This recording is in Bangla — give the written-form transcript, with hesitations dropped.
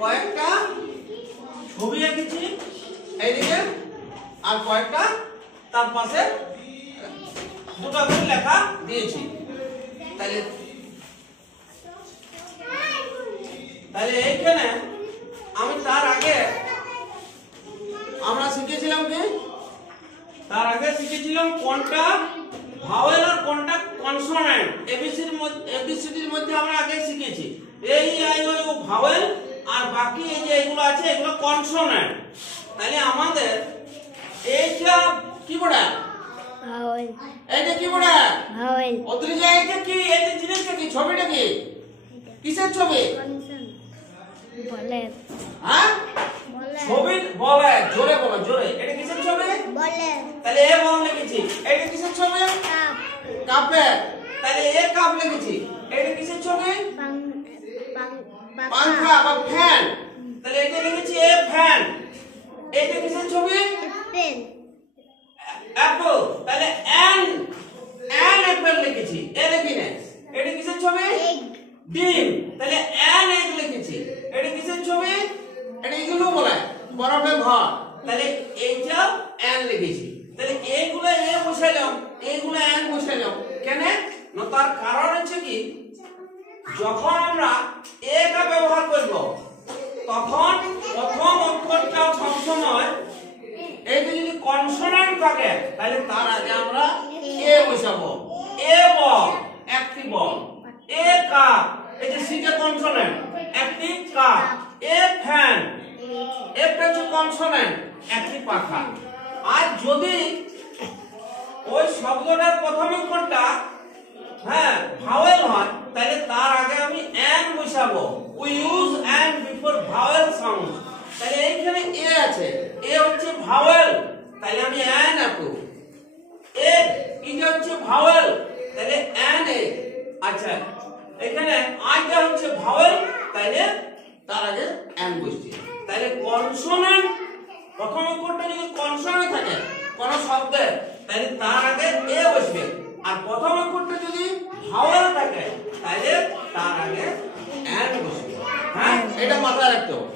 কয়েকটা ছবি এঁকেছি এইদিকে, আর কয়েকটা তার পাশে দুটো করে লেখা দিয়েছি। তাহলে এইখানে আমি তার আগে আমরা শিখেছিলাম কি, তার আগে শিখেছিলাম কোনটা ভাওয়েল আর কোনটা কনসোনেন্ট। এবিসিডির মধ্যে আমরা আগে শিখেছি এই আই ও ভাওয়েল, আর বাকি এই যে এগুলো আছে এগুলো কনসোনেন্ট। তাহলে আমাদের এইটা কি পড়া, ভাওয়েল। এইটা কি পড়া, ভাওয়েল। ওদের যে এইটা কি, এই যে জিনিসটা কি, ছবিটা কি, কিসের ছবি বলে, হ্যাঁ ছবি বলে, জোরে বলো জোরে, এটা কিসের ছবি বলে। তাহলে এ বল লিখেছি, এটা কিসের ছবি কাপ, কাপের। তাহলে এ কাপ লিখেছি, এটা কিসের ছবি পাংখা বা ফ্যান। তাহলে এটা লিখেছি এ ফ্যান, এটা কিসের ছবি পেন, অ্যাপল। তাহলে অ্যান অ্যাপল লিখেছি, এ লিখি না, এটা কিসের ছবি এগ, ডিম। তাহলে অ্যান এগ লিখেছি, এটা কিসের ছবি, এটা এগুলো বলে বরফে ভর। তাহলে এইটা অ্যান লিখেছি। তাহলে এইগুলো এ বসাইলাম, এইগুলো অ্যান বসাইলাম কেন না, তার কারণ হচ্ছে কি, যখন আমরা এটা ব্যবহার করব তখন প্রথম অক্ষরটা সবসময় এইটা যদি কনসোনেন্ট থাকে তাহলে তার আগে আমরা এ বসাবো। এ বল, একটি বল। এ কাপ, এই যে সিটা কনসোনেন্ট, একটি কাপ। এ ফ্যান, এটা হচ্ছে কনসোনেন্ট, একটি পাখা। আর যদি ওই শব্দটার প্রথম অক্ষরটা হ্যাঁ ভাওয়েল হয় তাহলে তার আগে আমি অ্যান বসাবো। We use an before vowel sound. তাহলে এইখানে এ আছে, এ হচ্ছে ভাওয়েল, তাহলে আমি অ্যান আঁকবো। এ এটা হচ্ছে ভাওয়েল, তাহলে অ্যান এ। আচ্ছা এখানে আইটা হচ্ছে ভাওয়েল, তাহলে তার আগে অ্যান বসছে। তাহলে কনসোনেন্ট প্রথম অক্ষরটা যদি কনসোনেন্ট থাকে কোন শব্দে তাহলে তার আগে এ বসবে, আর প্রথম অক্ষরটা যদি ভাওয়েল থাকে তাহলে তার আগে অ্যান বসবে। হ্যাঁ এটা মাথায় রাখতে হবে।